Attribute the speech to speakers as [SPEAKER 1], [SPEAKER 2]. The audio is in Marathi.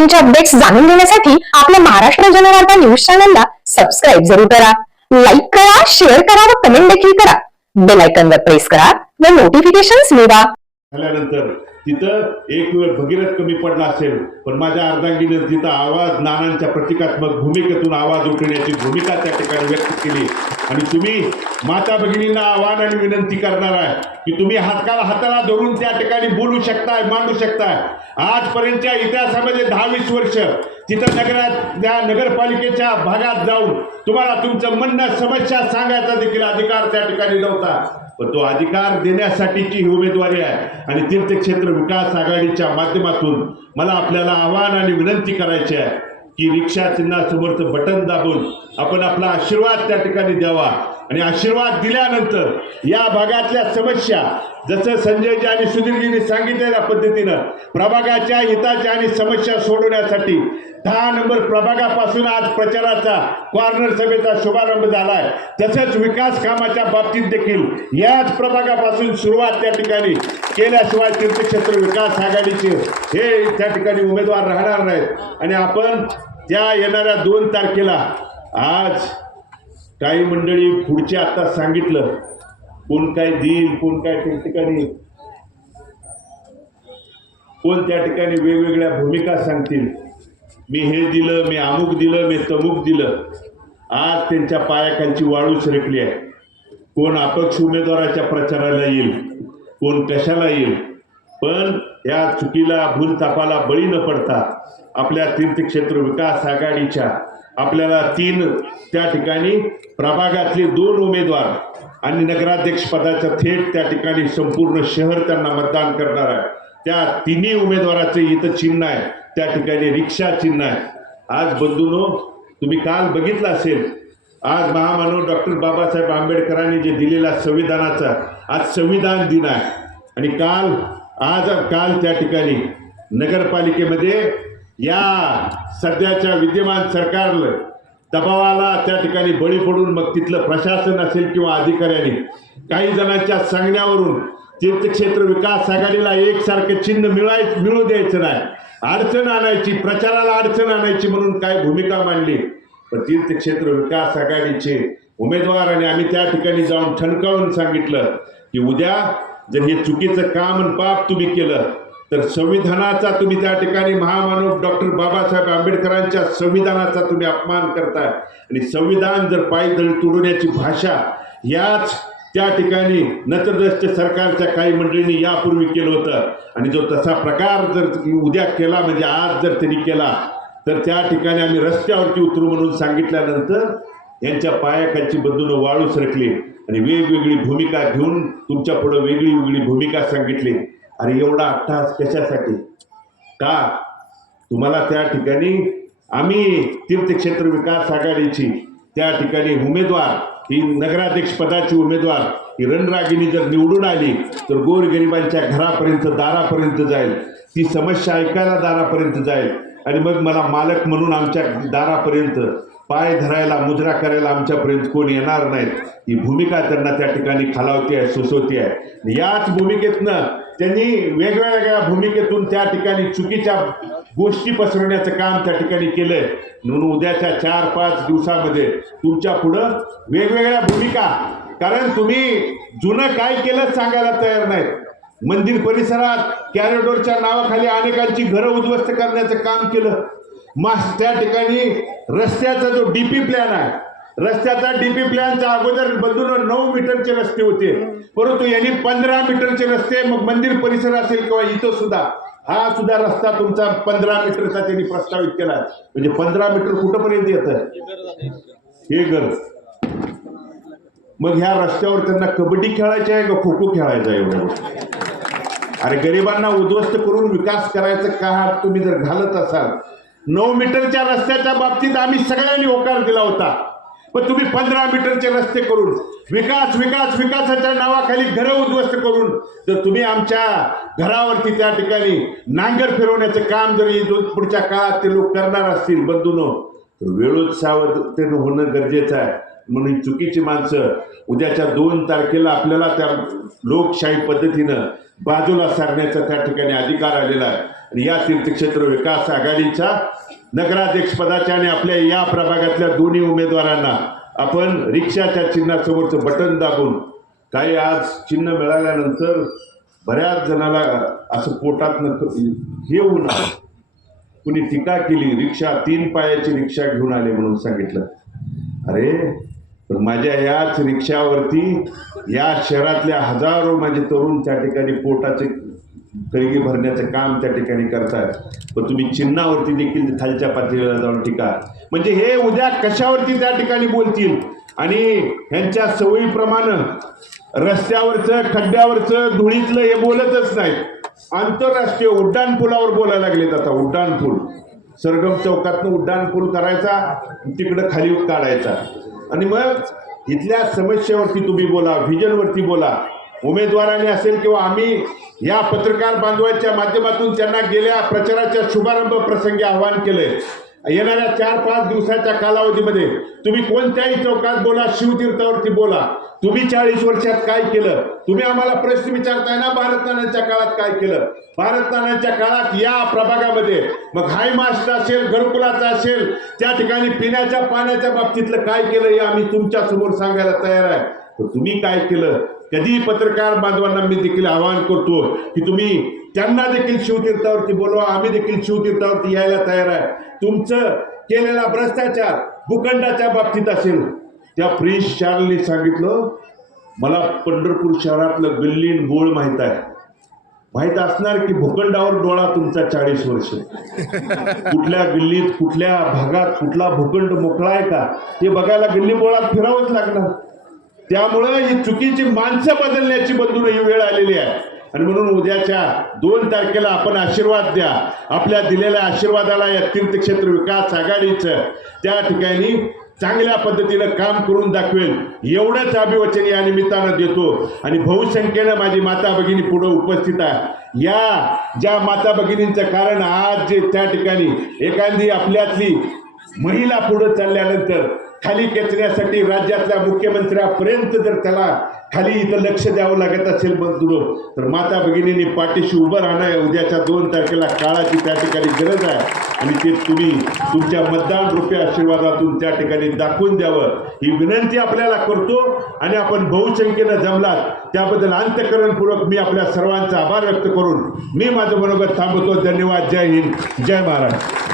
[SPEAKER 1] ब्रेकिंगच्या अपडेट्स जाणून घेण्यासाठी आपल्या महाराष्ट्र जनवार्ता न्यूज चॅनलला सबस्क्राईब जरूर करा. लाईक करा शेअर करा व कमेंट देखील करा. बेल आयकॉनवर प्रेस करा व नोटिफिकेशन मिळवा.
[SPEAKER 2] झाल्यानंतर तिथं एक वेळ भगीरथ कमी पडला असेल पण माझ्या अर्धांगीनं तिथं आवाज नानांच्या प्रतिकात्मक भूमिकेतून आवाज उठवण्याची भूमिका त्या ठिकाणी व्यक्त केली. आणि तुम्ही माता भगिनींना आव्हान आणि विनंती करणार आहे की तुम्ही हातकाला हाताला धरून त्या ठिकाणी बोलू शकताय मांडू शकताय. आजपर्यंतच्या इतिहासामध्ये दहा वीस वर्ष तिथं नगरात त्या नगरपालिकेच्या भागात जाऊन तुम्हाला तुमचं म्हणणं समस्या सांगायचा देखील अधिकार त्या ठिकाणी नव्हता. पण तो अधिकार देण्यासाठीची ही उमेदवारी आहे. आणि तीर्थक्षेत्र विकास आघाडीच्या माध्यमातून मला आपल्याला आव्हान आणि विनंती करायची आहे की रिक्षा चिन्हासमोरचं बटन दाबून आपण आपला आशीर्वाद त्या ठिकाणी द्यावा. आणि आशीर्वाद दिल्यानंतर या भागातल्या समस्या जसं संजयजी आणि सुधीरजींनी सांगितलेल्या पद्धतीनं प्रभागाच्या हिताच्या आणि समस्या सोडवण्यासाठी दहा नंबर प्रभागापासून आज प्रचाराचा कॉर्नर सभेचा शुभारंभ झालाय. तसंच विकास कामाच्या बाबतीत देखील याच प्रभागापासून सुरुवात त्या ठिकाणी केल्याशिवाय तीर्थक्षेत्र विकास आघाडीचे हे त्या ठिकाणी उमेदवार राहणार नाहीत. आणि आपण त्या येणाऱ्या दोन तारखेला आज काही मंडळी पुढचे आता सांगितलं कोण काय देईल कोण काय त्या ठिकाणी कोण त्या ठिकाणी वेगवेगळ्या भूमिका सांगतील. मी हे दिलं मी अमुक दिलं मी तमुक दिलं. आज त्यांच्या पायाखालची वाळू सरकली आहे. कोण अपक्ष उमेदवाराच्या प्रचाराला येईल कोण कशाला येईल. पण या चुकीला भूलतापाला बळी न पडता आपल्या तीर्थक्षेत्र विकास आघाडीच्या आपल्याला तीन त्या ठिकाणी प्रभागातले दोन उमेदवार आणि नगराध्यक्ष पदाच्या थेट त्या ठिकाणी संपूर्ण शहर त्यांना मतदान करणार आहे. त्या तिन्ही उमेदवाराचे इथं चिन्ह आहे. त्या ठिकाणी रिक्षा चिन्ह आहे. आज बंधूनो तुम्ही काल बघितलं असेल आज महामानव डॉक्टर बाबासाहेब आंबेडकरांनी जे दिलेला संविधानाचा आज संविधान दिन आहे. आणि काल आज काल त्या ठिकाणी नगरपालिकेमध्ये या सध्याच्या विद्यमान सरकारनं दबावाला त्या ठिकाणी बळी पडून मग तिथलं प्रशासन असेल किंवा अधिकाऱ्यांनी काही जणांच्या सांगण्यावरून तीर्थक्षेत्र विकास आघाडीला एकसारखं चिन्ह मिळाय मिळू द्यायचं नाही. अडचण आणायची प्रचाराला अडचण आणायची म्हणून काय भूमिका मांडली? पण तीर्थक्षेत्र विकास आघाडीचे उमेदवार आणि आम्ही त्या ठिकाणी जाऊन ठणकावून सांगितलं की उद्या जर हे चुकीचं काम आणि पाप तुम्ही केलं तर संविधानाचा तुम्ही त्या ठिकाणी महामानव डॉक्टर बाबासाहेब आंबेडकरांच्या संविधानाचा तुम्ही अपमान करताय. आणि संविधान जर पायदळी तुडवण्याची भाषा याच त्या ठिकाणी नतद्रष्ट सरकारच्या काही मंडळींनी यापूर्वी केलं होतं. आणि जो तसा प्रकार जर उद्या केला म्हणजे आज जर त्यांनी केला तर त्या ठिकाणी आम्ही रस्त्यावरती उतरू म्हणून सांगितल्यानंतर यांच्या पायाखालची बंधून वाळू सरकली. आणि वेगवेगळी भूमिका घेऊन तुमच्या पुढं वेगळी वेगळी भूमिका सांगितली. अरे एवढा अट्टहास कशासाठी? का? तुम्हाला त्या ठिकाणी आम्ही तीर्थक्षेत्र विकास आघाडीची त्या ठिकाणी उमेदवार ही नगराध्यक्ष पदाची उमेदवार ही रणरागिणी जर निवडून आली तर गोरगरिबांच्या घरापर्यंत दारापर्यंत जाईल. ती समस्या ऐकायला दारापर्यंत जाईल. आणि मग मला मालक म्हणून आमच्या दारापर्यंत पाय धरायला मुजरा करायला आमच्यापर्यंत कोण येणार नाहीत. ही भूमिका त्यांना त्या ठिकाणी खालावती आहे सुसवती आहे. याच भूमिकेतनं त्यांनी वेगवेगळ्या भूमिकेतून त्या ठिकाणी चुकीच्या गोष्टी पसरवण्याचं काम त्या ठिकाणी केलंय. म्हणून उद्याच्या चार पाच दिवसामध्ये तुमच्या पुढं वेगवेगळ्या भूमिका. कारण तुम्ही जुनं काय केलं सांगायला तयार नाहीत. मंदिर परिसरात कॅरिडोरच्या नावाखाली अनेकांची घरं उद्ध्वस्त करण्याचं काम केलं. मग त्या ठिकाणी रस्त्याचा जो डीपी प्लॅन आहे रस्त्याचा डीपी प्लॅनच्या अगोदर बंधून नऊ मीटरचे रस्ते होते. परंतु यांनी पंधरा मीटरचे रस्ते मग मंदिर परिसर असेल किंवा इथं सुद्धा हा सुद्धा रस्ता तुमचा पंधरा मीटरचा त्यांनी प्रस्तावित केला म्हणजे पंधरा मीटर कुठंपर्यंत येतं? हे गरज मग ह्या रस्त्यावर त्यांना कबड्डी खेळायची आहे का खो खो खेळायचा आहे एवढ्या अरे गरिबांना उद्ध्वस्त करून विकास करायचं का तुम्ही जर घालत असाल? नऊ मीटरच्या रस्त्याच्या बाबतीत आम्ही सगळ्यांनी होकार दिला होता. पण तुम्ही पंधरा मीटरचे रस्ते करून विकास विकास विकासाच्या नावाखाली घरं उद्ध्वस्त करून जर तुम्ही आमच्या घरावरती त्या ठिकाणी नांगर फिरवण्याचं काम जर पुढच्या काळात ते लोक करणार असतील बंधून तर वेळोत्सावतेनं होणं गरजेचं आहे. म्हणून चुकीची माणसं उद्याच्या दोन तारखेला आपल्याला त्या लोकशाही पद्धतीनं बाजूला सारण्याचा त्या ठिकाणी अधिकार आलेला आहे. आणि या तीर्थक्षेत्र विकास आघाडीच्या नगराध्यक्षपदाच्या आणि आपल्या या प्रभागातल्या दोन्ही उमेदवारांना आपण रिक्षाच्या चिन्हासमोरचं बटन दाबून काही आज चिन्ह मिळाल्यानंतर बऱ्याच जणाला असं पोटात हे होऊन कुणी टीका केली रिक्षा तीन पायाची रिक्षा घेऊन आले म्हणून सांगितलं. अरे पण माझ्या याच रिक्षावरती या शहरातल्या हजारो माझे तरुण त्या ठिकाणी पोटाचे कळगी भरण्याचं काम त्या ठिकाणी करतात. पण तुम्ही चिन्हावरती देखील खालच्या पातळीला जाऊन टीका. म्हणजे हे उद्या कशावरती त्या ठिकाणी बोलतील? आणि ह्यांच्या सवयीप्रमाणे रस्त्यावरचं खड्ड्यावरचं धुळीतलं हे बोलतच नाहीत. आंतरराष्ट्रीय उड्डाणपुलावर बोलायला लागलेत आता उड्डाणपूल. सरगम चौकातनं उड्डाणपूल करायचा तिकडं खाली काढायचा. आणि मग इथल्या समस्येवरती तुम्ही बोला व्हिजनवरती बोला. उमेदवाराने असेल किंवा आम्ही या पत्रकार बांधवांच्या माध्यमातून त्यांना गेल्या प्रचाराच्या शुभारंभ प्रसंगी आवाहन केलंय. येणाऱ्या चार पाच दिवसाच्या कालावधीमध्ये तुम्ही कोणत्याही चौकात बोला शिवतीर्थावरती बोला. तुम्ही चाळीस वर्षात काय केलं? तुम्ही आम्हाला प्रश्न विचारताय ना भारत काळात काय केलं? भारत काळात या प्रभागामध्ये मग हायमास्टर असेल घरकुलाचा असेल त्या ठिकाणी पिण्याच्या पाण्याच्या बाबतीतलं काय केलं हे आम्ही तुमच्यासमोर सांगायला तयार आहे. तर तुम्ही काय केलं? कधी पत्रकार बांधवांना मी देखील आवाहन करतो की तुम्ही त्यांना देखील शिवतीर्थावरती बोलवा आम्ही देखील शिवतीर्थावरती यायला तयार आहे. तुमचं केलेला भ्रष्टाचार भूखंडाच्या बाबतीत असेल. त्या प्रिन्स चार्लनी सांगितलं मला पंढरपूर शहरातलं गल्लीन गोळ माहीत आहे. माहीत असणार की भूखंडावर डोळा तुमचा चाळीस वर्ष. कुठल्या गल्लीत कुठल्या भागात कुठला भूखंड मोकळा आहे का? हे बघायला गल्ली बोळात फिरावंच लागणार. त्यामुळं ही चुकीची माणसं बदलण्याची बंधून ही वेळ आलेली आहे. आणि म्हणून उद्याच्या दोन तारखेला आपण आशीर्वाद द्या. आपल्या दिलेल्या आशीर्वादाला या तीर्थक्षेत्र विकास आघाडीचं त्या ठिकाणी चांगल्या पद्धतीनं काम करून दाखवेल. एवढंच अभिवचन या निमित्तानं देतो. आणि बहुसंख्येनं माझी माता भगिनी पुढे उपस्थित आहे. या ज्या माता भगिनींचं कारण आज जे त्या ठिकाणी एखादी आपल्यातली महिला पुढे चालल्यानंतर खाली खेचण्यासाठी राज्यातल्या मुख्यमंत्र्यापर्यंत जर त्याला खाली इथं लक्ष द्यावं लागत असेल बंधुरो तर माता भगिनींनी पाठीशी उभं राहणं उद्याच्या दोन तारखेला काळाची त्या ठिकाणी गरज आहे. आणि ते तुम्ही तुमच्या मतदान रुपये आशीर्वादातून त्या ठिकाणी दाखवून द्यावं. ही विनंती आपल्याला करतो आणि आपण बहुसंख्येनं जमलात त्याबद्दल अंतकरणपूर्वक मी आपल्या सर्वांचा आभार व्यक्त करून मी माझं मनोगत थांबवतो. धन्यवाद. जय हिंद. जय महाराष्ट्र.